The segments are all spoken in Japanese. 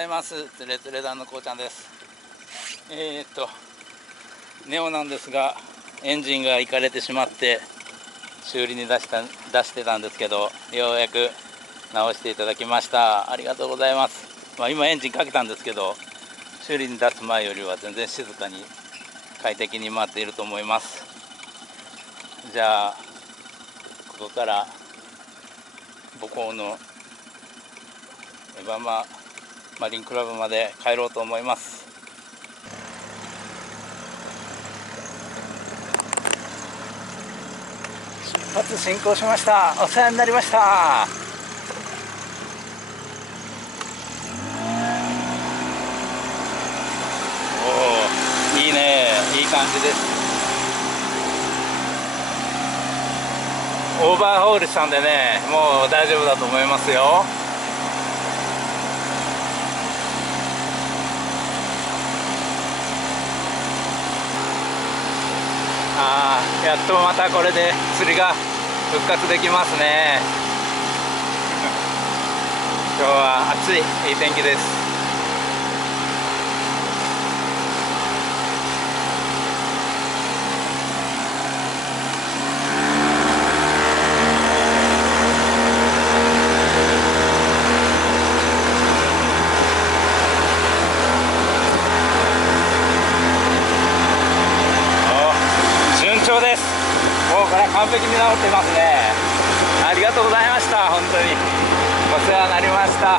ざいます。つれつれ団のこうちゃんです。ネオなんですが、エンジンがいかれてしまって修理に出してたんですけど、ようやく直していただきました。ありがとうございます。今エンジンかけたんですけど、修理に出す前よりは全然静かに快適に回っていると思います。じゃあここから母校のエバママリンクラブまで帰ろうと思います。出発進行しました。お世話になりました。おお、いいね、いい感じです。オーバーホールしたんでね、もう大丈夫だと思いますよ。やっとまたこれで釣りが復活できますね。今日は暑い、いい天気です。です。もうこれは完璧に治ってますね。ありがとうございました。本当にお世話になりました。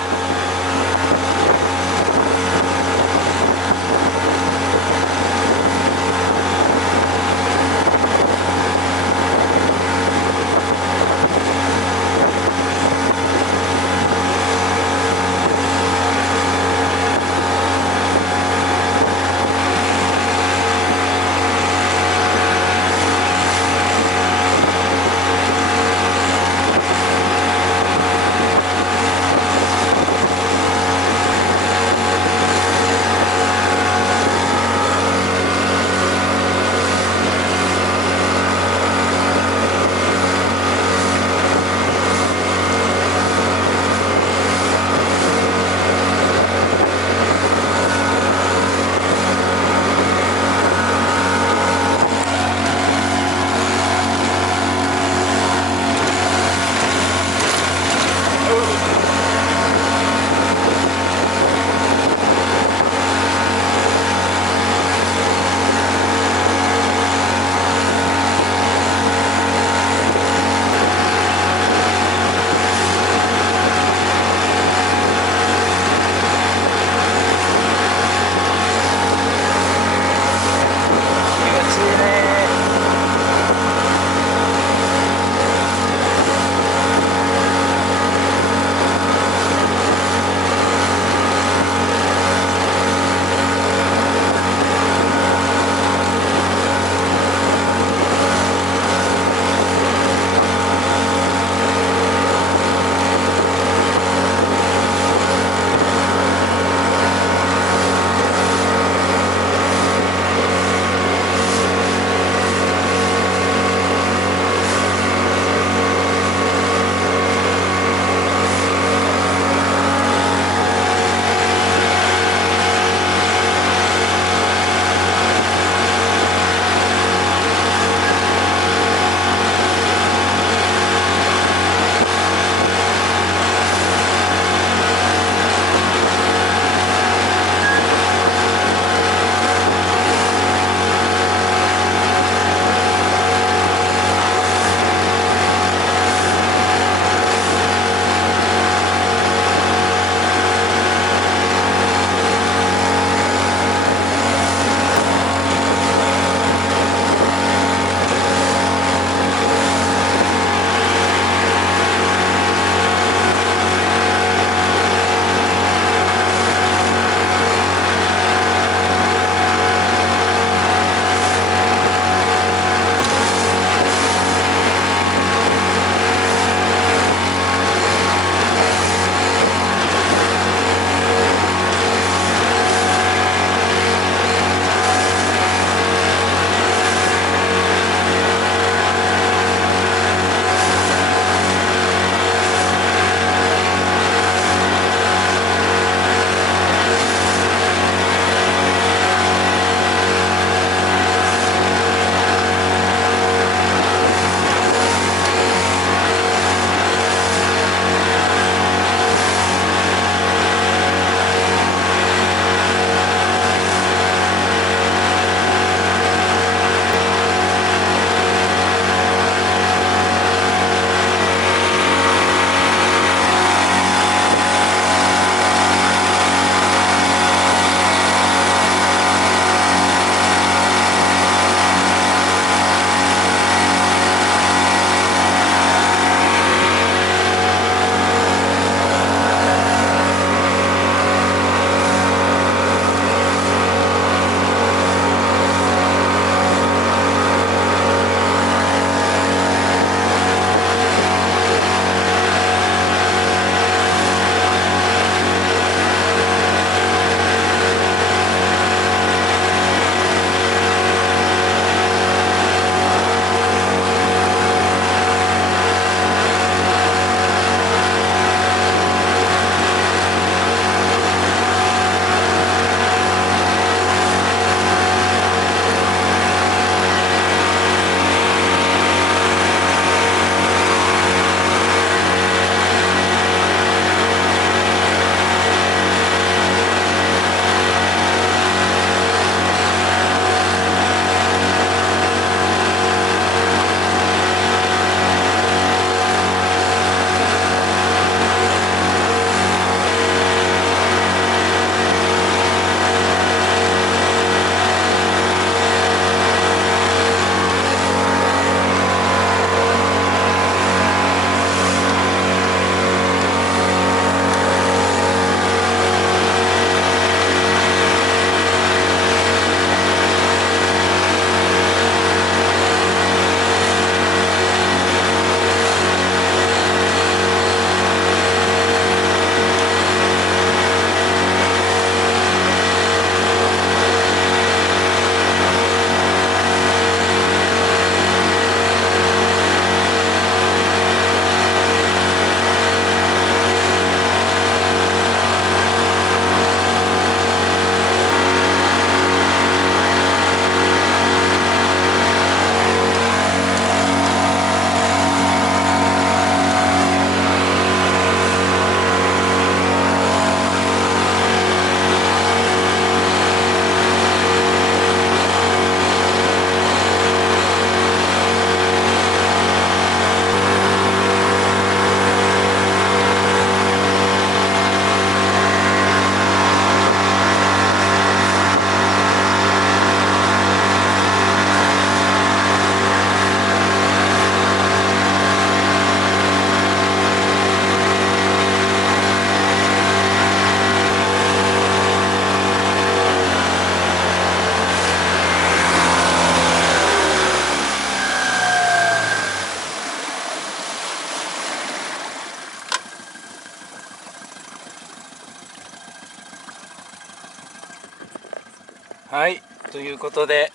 はい、ということで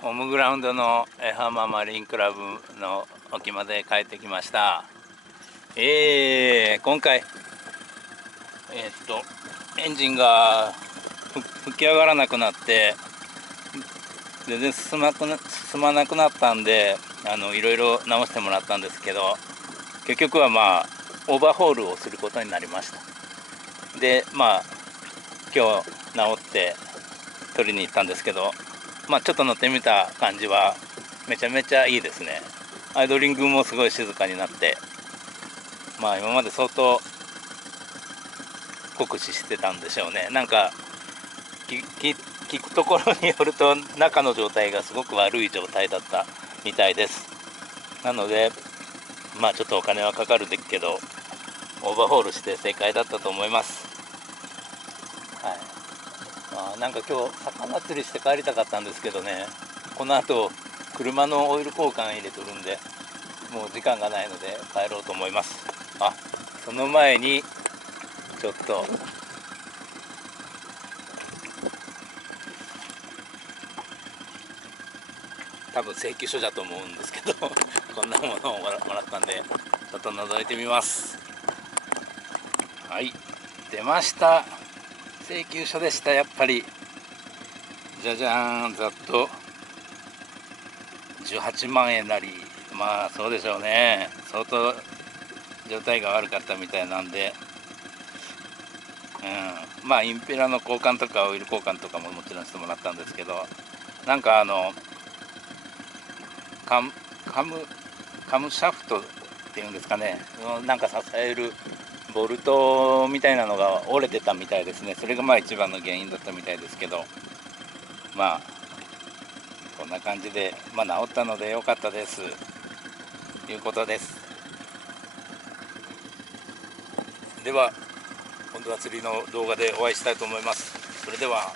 ホームグラウンドの浜マリンクラブの沖まで帰ってきました。今回エンジンが吹き上がらなくなって全然進まなくなったんで、いろいろ直してもらったんですけど、結局はオーバーホールをすることになりました。で今日直って取りに行ったんですけど、ちょっと乗ってみた感じはめちゃめちゃいいですね。アイドリングもすごい静かになって、今まで相当酷使してたんでしょうね。なんか聞くところによると中の状態がすごく悪い状態だったみたいです。なのでちょっとお金はかかるけどオーバーホールして正解だったと思います。はい、なんか今日魚釣りして帰りたかったんですけどね、この後車のオイル交換入れとるんでもう時間がないので帰ろうと思います。その前にちょっと多分請求書だと思うんですけどこんなものをもらったんでちょっと覗いてみます。はい、出ました。請求書でした。やっぱりじゃじゃーん、ざっと18万円なり、そうでしょうね。相当状態が悪かったみたいなんで、インペラの交換とかオイル交換とかももちろんしてもらったんですけど、なんかカムシャフトっていうんですかね、なんか支えるボルトみたいなのが折れてたみたいですね。それが一番の原因だったみたいですけど、こんな感じで、治ったので良かったですということです。では今度は釣りの動画でお会いしたいと思います。それでは。